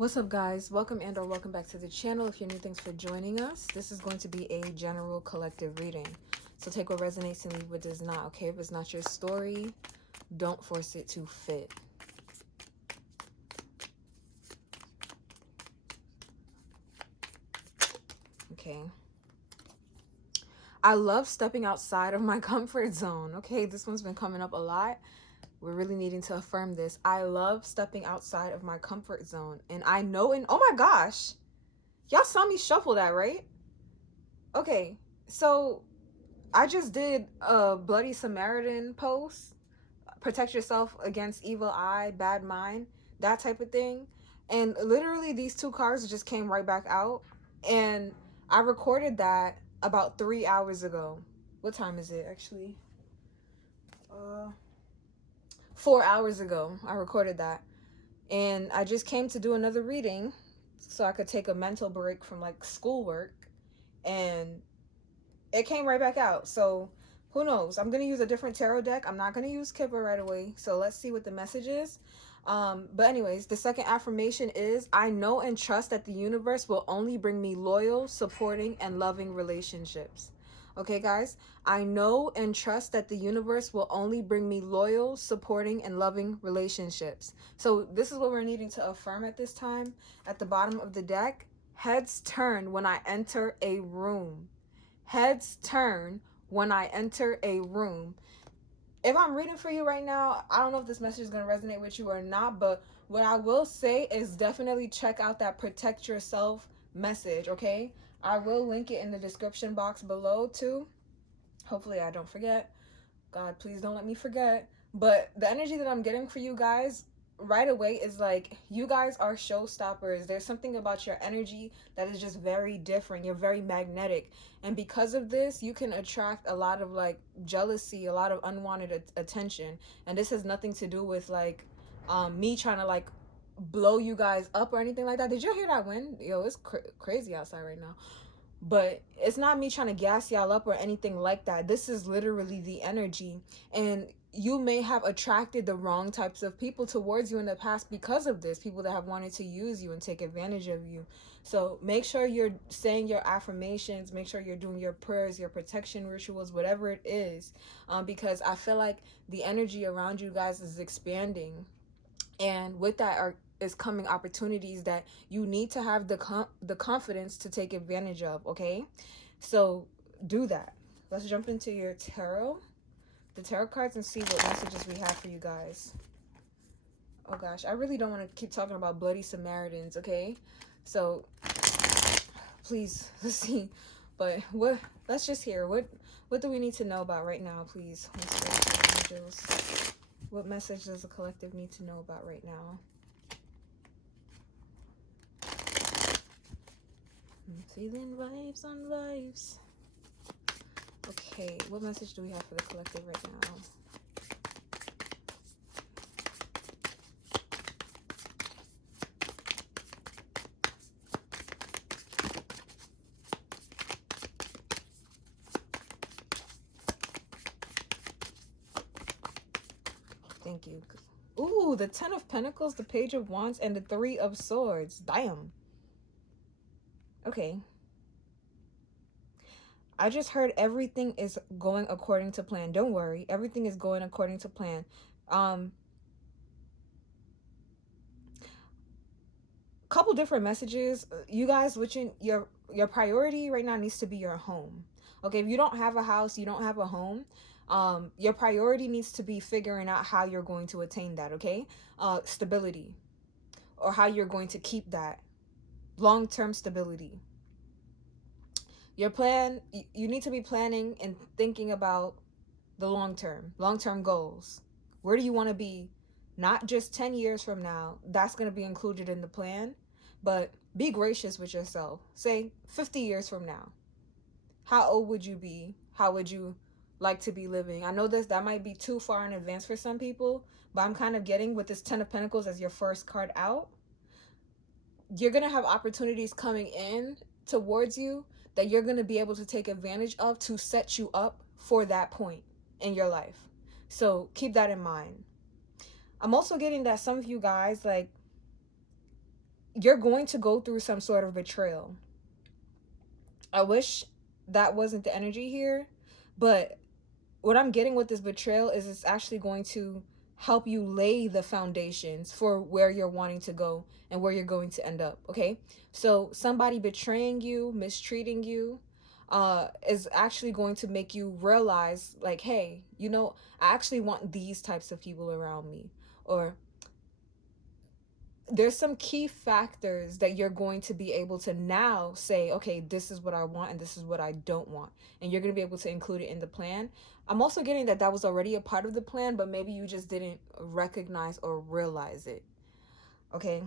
What's up, guys? Welcome and or welcome back to the channel. If you're new, thanks for joining us. This is going to be a general collective reading. So take what resonates and leave what does not, okay? If it's not your story, don't force it to fit. Okay. I love stepping outside of my comfort zone. Okay, this one's been coming up a lot. We're really needing to affirm this. I love stepping outside of my comfort zone. And I know, and oh my gosh, y'all saw me shuffle that, right? Okay, so I just did a Bloody Samaritan post. Protect yourself against evil eye, bad mind, that type of thing. And literally these two cards just came right back out. And I recorded that about 3 hours ago. What time is it actually? 4 hours ago. I recorded that. And I just came to do another reading so I could take a mental break from like schoolwork. And it came right back out. So who knows? I'm going to use a different tarot deck. I'm not going to use Kipper right away. So let's see what the message is. But anyways, the second affirmation is, I know and trust that the universe will only bring me loyal, supporting, and loving relationships. Okay, guys, I know and trust that the universe will only bring me loyal, supporting, and loving relationships. So this is what we're needing to affirm at this time. At the bottom of the deck, heads turn when I enter a room. Heads turn when I enter a room. If I'm reading for you right now, I don't know if this message is going to resonate with you or not, but what I will say is definitely check out that protect yourself message, okay? I will link it in the description box below too. Hopefully I don't forget. God, please don't let me forget. But the energy that I'm getting for you guys right away is like, you guys are showstoppers. There's something about your energy that is just very different. You're very magnetic. And because of this, you can attract a lot of like jealousy, a lot of unwanted attention. And this has nothing to do with like me trying to like blow you guys up or anything like that. Did you hear that wind? Yo, it's crazy outside right now. But it's not me trying to gas y'all up or anything like that. This is literally the energy. And you may have attracted the wrong types of people towards you in the past because of this. People that have wanted to use you and take advantage of you. So make sure you're saying your affirmations. Make sure you're doing your prayers, your protection rituals, whatever it is. Because I feel like the energy around you guys is expanding. And with that is coming opportunities that you need to have the confidence to take advantage of, okay? So do that. Let's jump into your tarot, the tarot cards, and see what messages we have for you guys. Oh gosh, I really don't want to keep talking about Bloody Samaritans, okay? So please, let's see. But let's just hear what do we need to know about right now, please? Angels. What message does the collective need to know about right now? I'm feeling vibes on vibes. Okay, what message do we have for the collective right now? Thank you. Ooh, the Ten of Pentacles, the Page of Wands, and the Three of Swords. Damn. Okay. I just heard everything is going according to plan. Don't worry. Everything is going according to plan. Couple different messages. You guys, which in your priority right now needs to be your home. Okay, if you don't have a house, you don't have a home, your priority needs to be figuring out how you're going to attain that, okay? Stability, or how you're going to keep that long-term stability. Your plan, you need to be planning and thinking about the long-term goals. Where do you want to be? Not just 10 years from now. That's going to be included in the plan, but be gracious with yourself. Say 50 years from now. How old would you be? How would you like to be living? I know that might be too far in advance for some people, but I'm kind of getting with this Ten of Pentacles as your first card out. You're going to have opportunities coming in towards you that you're going to be able to take advantage of to set you up for that point in your life. So keep that in mind. I'm also getting that some of you guys, like, you're going to go through some sort of betrayal. I wish that wasn't the energy here, but what I'm getting with this betrayal is it's actually going to help you lay the foundations for where you're wanting to go and where you're going to end up. Okay, so somebody betraying you, mistreating you, is actually going to make you realize, like, hey, you know, I actually want these types of people around me. Or there's some key factors that you're going to be able to now say, okay, this is what I want and this is what I don't want. And you're going to be able to include it in the plan. I'm also getting that that was already a part of the plan, but maybe you just didn't recognize or realize it. Okay.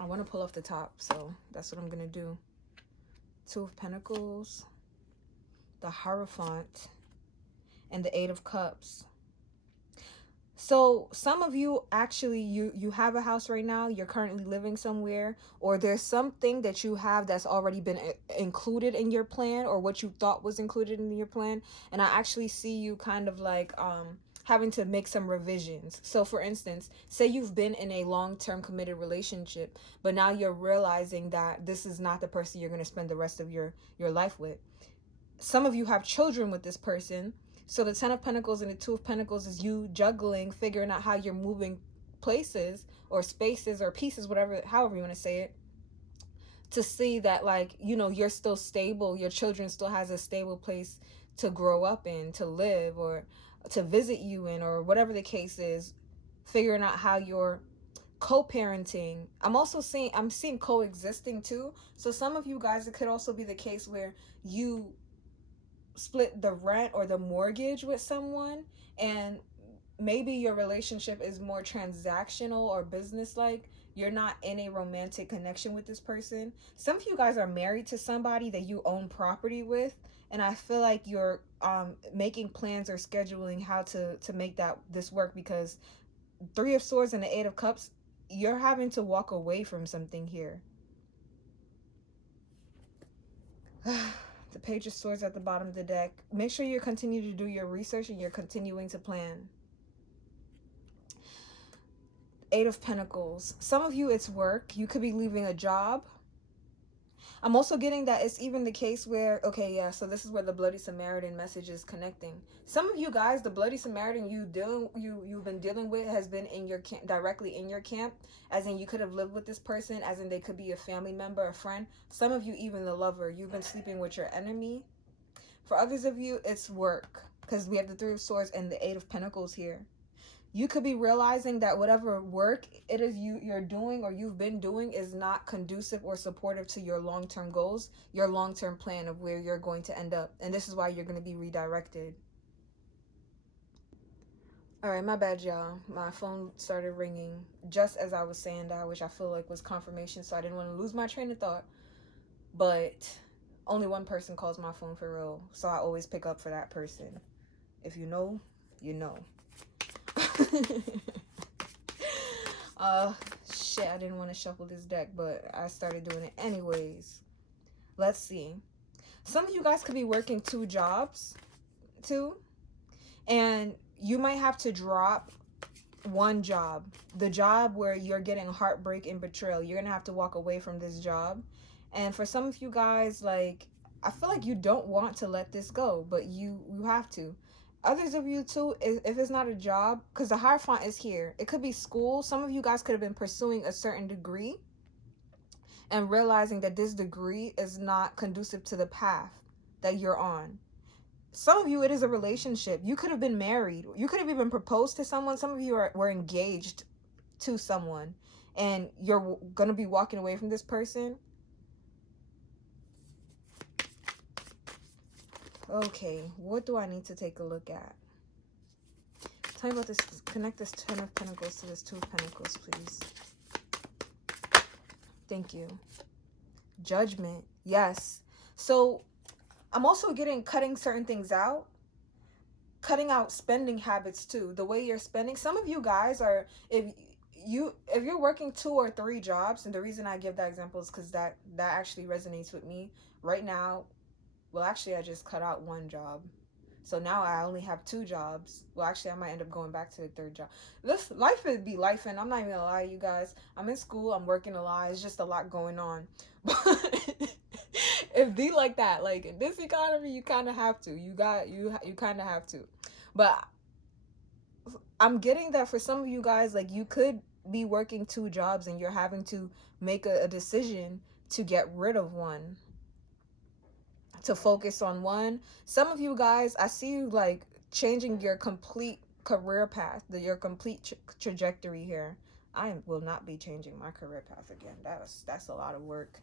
I want to pull off the top, so that's what I'm going to do. Two of Pentacles, the Hierophant, and the Eight of Cups. So some of you actually, you have a house right now, you're currently living somewhere, or there's something that you have that's already been included in your plan, or what you thought was included in your plan. And I actually see you kind of like having to make some revisions. So for instance, say you've been in a long-term committed relationship, but now you're realizing that this is not the person you're going to spend the rest of your life with. Some of you have children with this person. So the Ten of Pentacles and the Two of Pentacles is you juggling, figuring out how you're moving places or spaces or pieces, whatever, however you want to say it, to see that, like, you know, you're still stable. Your children still has a stable place to grow up in, to live, or to visit you in, or whatever the case is. Figuring out how you're co-parenting. I'm seeing coexisting too. So some of you guys, it could also be the case where you split the rent or the mortgage with someone, and maybe your relationship is more transactional or business like. You're not in a romantic connection with this person. Some of you guys are married to somebody that you own property with, and I feel like you're making plans or scheduling how to make this work, because Three of Swords and the Eight of Cups, you're having to walk away from something here. The Page of Swords at the bottom of the deck. Make sure you continue to do your research and you're continuing to plan. Eight of Pentacles. Some of you, it's work. You could be leaving a job. I'm also getting that it's even the case where, okay, yeah, so this is where the Bloody Samaritan message is connecting. Some of you guys, the Bloody Samaritan you've been dealing with has been in your camp, directly in your camp, as in you could have lived with this person, as in they could be a family member, a friend. Some of you, even the lover, you've been sleeping with your enemy. For others of you, it's work, because we have the Three of Swords and the Eight of Pentacles here. You could be realizing that whatever work it is you're doing or you've been doing is not conducive or supportive to your long-term goals, your long-term plan of where you're going to end up. And this is why you're going to be redirected. All right, my bad, y'all. My phone started ringing just as I was saying that, which I feel like was confirmation, so I didn't want to lose my train of thought. But only one person calls my phone for real, so I always pick up for that person. If you know, you know. Shit, I didn't want to shuffle this deck, but I started doing it anyways. Let's see. Some of you guys could be working 2 jobs too, and you might have to drop one job, the job where you're getting heartbreak and betrayal. You're gonna have to walk away from this job. And for some of you guys, like, I feel like you don't want to let this go, but you have to. Others of you too, if it's not a job, because the Hierophant is here, it could be school. Some of you guys could have been pursuing a certain degree and realizing that this degree is not conducive to the path that you're on. Some of you, it is a relationship. You could have been married. You could have even proposed to someone. Some of you were engaged to someone, and you're going to be walking away from this person. Okay, what do I need to take a look at? Tell me about this. Connect this Ten of Pentacles to this Two of Pentacles, please. Thank you. Judgment. Yes. So I'm also getting cutting certain things out. Cutting out spending habits too. The way you're spending. Some of you guys are, if you're working 2 or 3 jobs, and the reason I give that example is because that actually resonates with me right now. Well, actually, I just cut out one job. So now I only have 2 jobs. Well, actually, I might end up going back to the 3rd job. This life would be life, and I'm not even gonna lie to you guys. I'm in school. I'm working a lot. It's just a lot going on. But it be like that. Like in this economy, you kind of have to. You kind of have to. But I'm getting that for some of you guys, like you could be working 2 jobs and you're having to make a decision to get rid of one to focus on one. Some of you guys, I see you like changing your complete career path, your complete trajectory here. I will not be changing my career path again. That's a lot of work.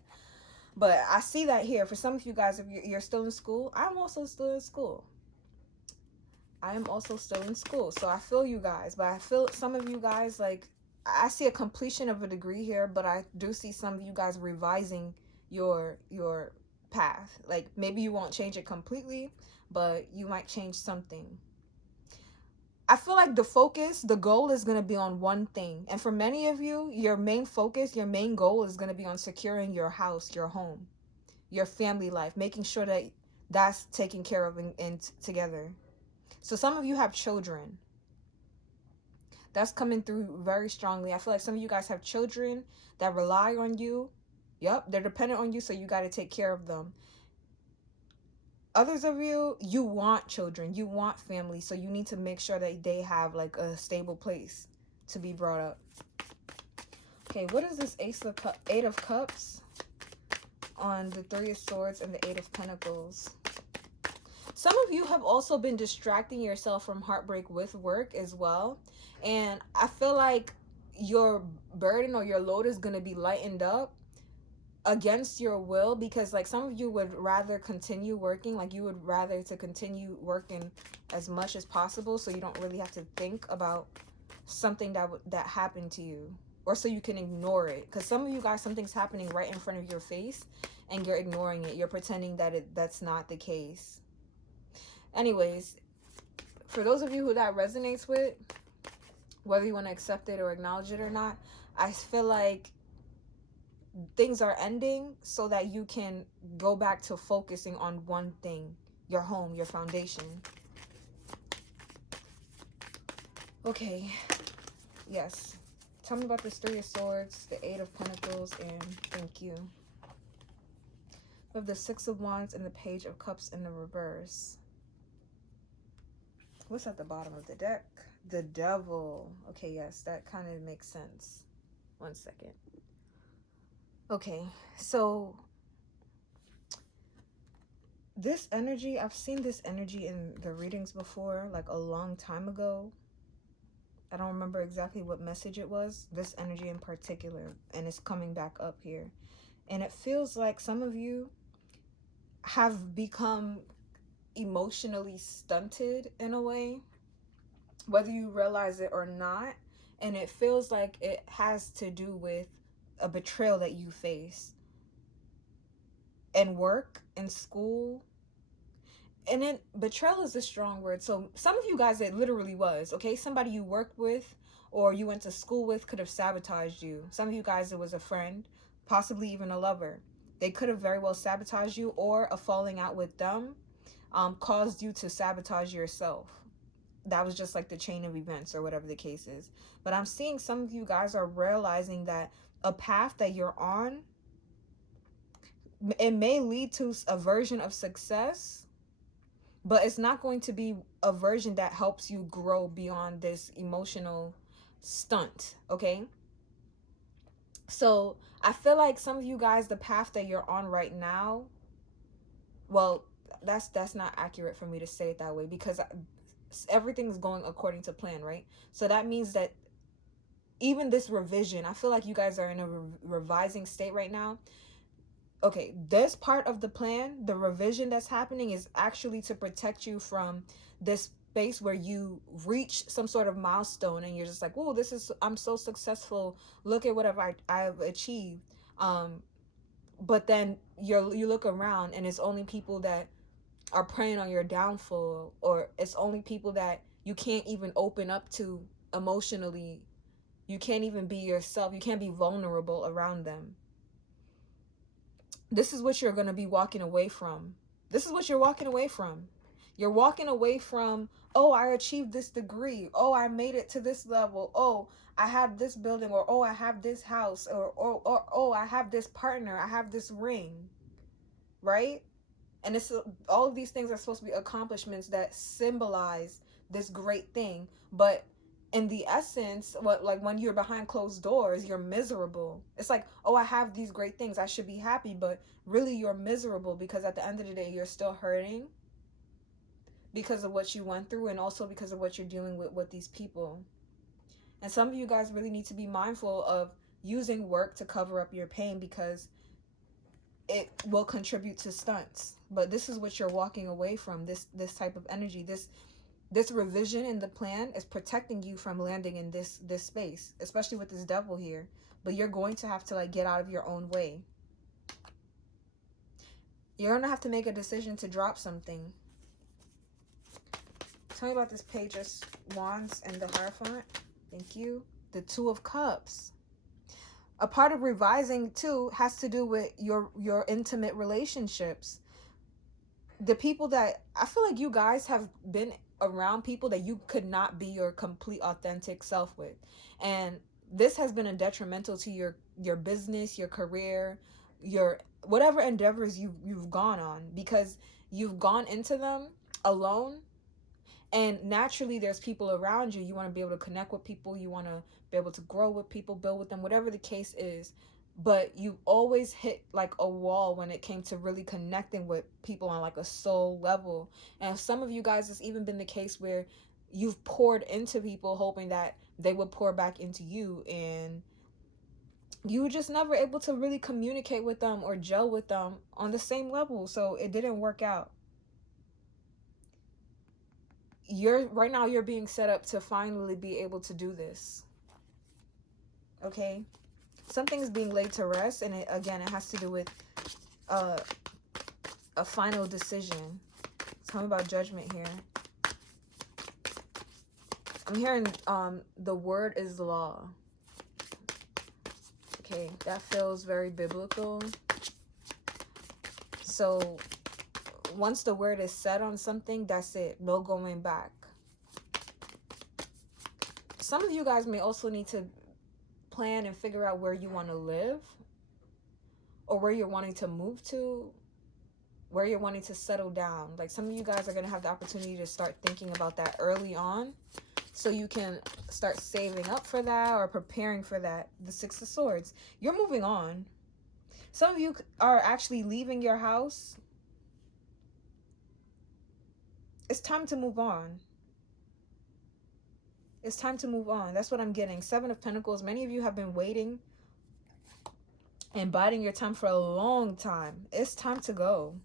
But I see that here. For some of you guys, if you're still in school, I'm also still in school. I am also still in school. So I feel you guys, but I feel some of you guys, like, I see a completion of a degree here, but I do see some of you guys revising your path. Like maybe you won't change it completely, but you might change something. I feel like the goal is going to be on one thing. And for many of you, your main focus, your main goal is going to be on securing your house, your home, your family life, making sure that that's taken care of and together. So some of you have children. That's coming through very strongly. I feel like some of you guys have children that rely on you. Yep, they're dependent on you, so you got to take care of them. Others of you, you want children, you want family, so you need to make sure that they have like a stable place to be brought up. Okay, what is this Eight of Cups on the 3 of Swords and the 8 of Pentacles? Some of you have also been distracting yourself from heartbreak with work as well. And I feel like your burden or your load is going to be lightened up against your will, because like some of you would rather continue working, like you would rather to continue working as much as possible so you don't really have to think about something that happened to you, or so you can ignore it. Because some of you guys, something's happening right in front of your face and you're ignoring it. You're pretending that that's not the case. Anyways, for those of you who that resonates with, whether you want to accept it or acknowledge it or not, I feel like things are ending so that you can go back to focusing on one thing: your home, your foundation. Okay, yes. Tell me about this 3 of Swords, the 8 of Pentacles, and thank you. We have the 6 of Wands and the Page of Cups in the reverse. What's at the bottom of the deck? The Devil. Okay, yes, that kind of makes sense. One second. Okay, so this energy, I've seen this energy in the readings before, like a long time ago. I don't remember exactly what message it was, this energy in particular, and it's coming back up here. And it feels like some of you have become emotionally stunted in a way, whether you realize it or not. And it feels like it has to do with a betrayal that you face in work, in school. And then betrayal is a strong word. So some of you guys, it literally was, okay? Somebody you worked with or you went to school with could have sabotaged you. Some of you guys, it was a friend, possibly even a lover. They could have very well sabotaged you, or a falling out with them caused you to sabotage yourself. That was just like the chain of events or whatever the case is. But I'm seeing some of you guys are realizing that a path that you're on, it may lead to a version of success, but it's not going to be a version that helps you grow beyond this emotional stunt, okay? So I feel like some of you guys, the path that you're on right now, well, that's not accurate for me to say it that way, because everything's going according to plan, right? So that means that even this revision, I feel like you guys are in a revising state right now. Okay, this part of the plan, the revision that's happening, is actually to protect you from this space where you reach some sort of milestone and you're just like, oh, I'm so successful. Look at what I've achieved. But then you look around and it's only people that are preying on your downfall, or it's only people that you can't even open up to emotionally. You can't even be yourself. You can't be vulnerable around them. This is what you're going to be walking away from. This is what you're walking away from. You're walking away from, oh, I achieved this degree. Oh, I made it to this level. Oh, I have this building, or oh, I have this house, or oh, I have this partner. I have this ring, right? And it's all of these things are supposed to be accomplishments that symbolize this great thing, but in the essence, what, like, when you're behind closed doors, you're miserable. It's like, oh, I have these great things, I should be happy, but really you're miserable, because at the end of the day you're still hurting because of what you went through, and also because of what you're dealing with these people. And some of you guys really need to be mindful of using work to cover up your pain, because it will contribute to stunts. But this is what you're walking away from, this type of energy. This revision in the plan is protecting you from landing in this space, especially with this devil here. But you're going to have to, like, get out of your own way. You're gonna have to make a decision to drop something. Tell me about this Page of Wands and the Hierophant. Thank you. The Two of Cups. A part of revising too has to do with your intimate relationships. The people that, I feel like you guys have been around people that you could not be your complete authentic self with, and this has been a detrimental to your business, your career, your whatever endeavors you've gone on, because you've gone into them alone. And naturally there's people around you. You want to be able to connect with people, you want to be able to grow with people, build with them, whatever the case is. But you always hit like a wall when it came to really connecting with people on like a soul level. And some of you guys, it's even been the case where you've poured into people hoping that they would pour back into you, and you were just never able to really communicate with them or gel with them on the same level, so it didn't work out. Right now you're being set up to finally be able to do this. Okay, something's being laid to rest, and it has to do with a final decision. Tell me about Judgment here. I'm hearing the word is law. Okay, that feels very biblical. So once the word is set on something, that's it. No going back. Some of you guys may also need to plan and figure out where you want to live, or where you're wanting to move to, where you're wanting to settle down. Like, some of you guys are going to have the opportunity to start thinking about that early on, so you can start saving up for that or preparing for that. The Six of Swords. You're moving on. Some of you are actually leaving your house. It's time to move on. It's time to move on. That's what I'm getting. Seven of Pentacles. Many of you have been waiting and biding your time for a long time. It's time to go.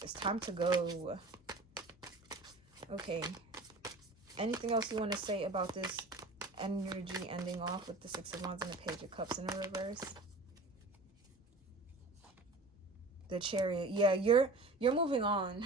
It's time to go. Okay. Anything else you want to say about this energy ending off with the Six of Wands and the Page of Cups in the reverse? The Chariot. Yeah, you're moving on.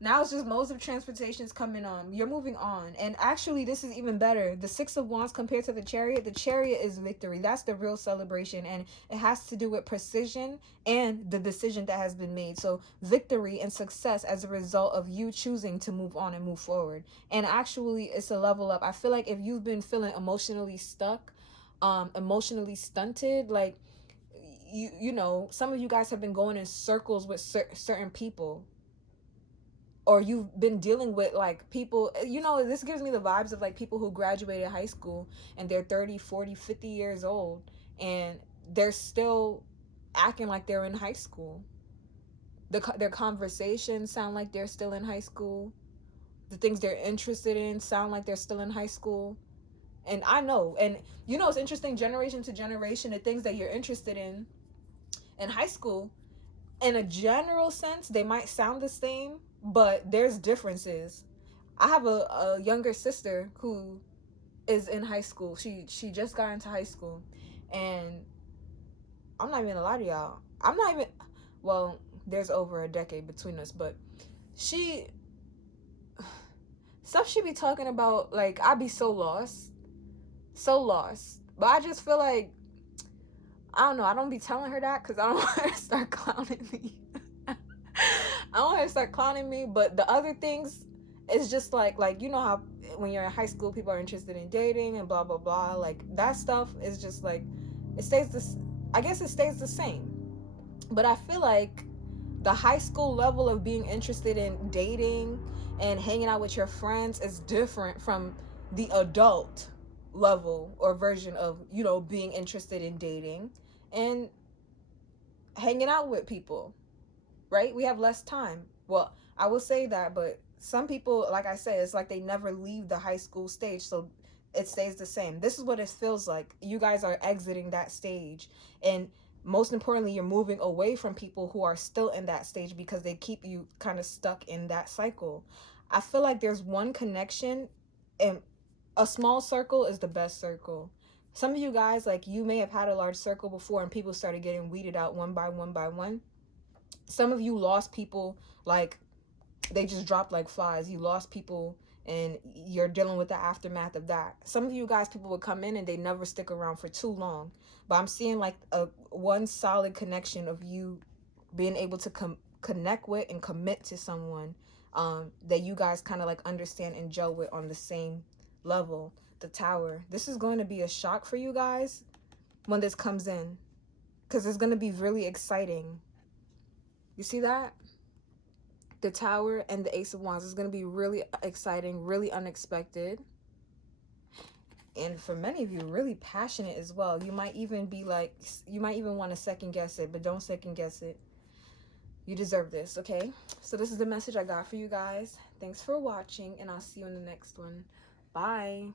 Now it's just modes of transportation coming on. You're moving on. And actually, this is even better. The Six of Wands compared to the Chariot is victory. That's the real celebration, and it has to do with precision and the decision that has been made. So victory and success as a result of you choosing to move on and move forward. And actually, it's a level up. I feel like if you've been feeling emotionally stuck, emotionally stunted, like, you know, some of you guys have been going in circles with certain people, or you've been dealing with like people, you know, this gives me the vibes of like people who graduated high school and they're 30, 40, 50 years old, and they're still acting like they're in high school. Their conversations sound like they're still in high school. The things they're interested in sound like they're still in high school. And I know, and you know, it's interesting, generation to generation, the things that you're interested in high school, in a general sense, they might sound the same, but there's differences. I have a younger sister who is in high school. She just got into high school, and I'm not even gonna lie to y'all. Well, there's over a decade between us, but stuff she be talking about, like, I be so lost. But I just feel like, I don't know, I don't be telling her that because I don't want her to start clowning me. I don't want her to start clowning me, but the other things, it's just like you know how when you're in high school, people are interested in dating and blah blah blah. Like that stuff is just like it stays this. I guess it stays the same. But I feel like the high school level of being interested in dating and hanging out with your friends is different from the adult level or version of, you know, being interested in dating and hanging out with people, right? We have less time. Well, I will say that, but some people, like I said, it's like they never leave the high school stage, so it stays the same. This is what it feels like. You guys are exiting that stage, and most importantly, you're moving away from people who are still in that stage because they keep you kind of stuck in that cycle. I feel like there's one connection, and a small circle is the best circle. Some of you guys, like, you may have had a large circle before and people started getting weeded out one by one by one. Some of you lost people, like they just dropped like flies. You lost people and you're dealing with the aftermath of that. Some of you guys, people would come in and they never stick around for too long, but I'm seeing like a one solid connection of you being able to connect with and commit to someone that you guys kind of like understand and gel with on the same level. The Tower, this is going to be a shock for you guys when this comes in, because it's going to be really exciting. You see that? The Tower and the Ace of Wands is going to be really exciting, really unexpected. And for many of you, really passionate as well. You might even be like, you might even want to second guess it, but don't second guess it. You deserve this, okay? So this is the message I got for you guys. Thanks for watching, and I'll see you in the next one. Bye.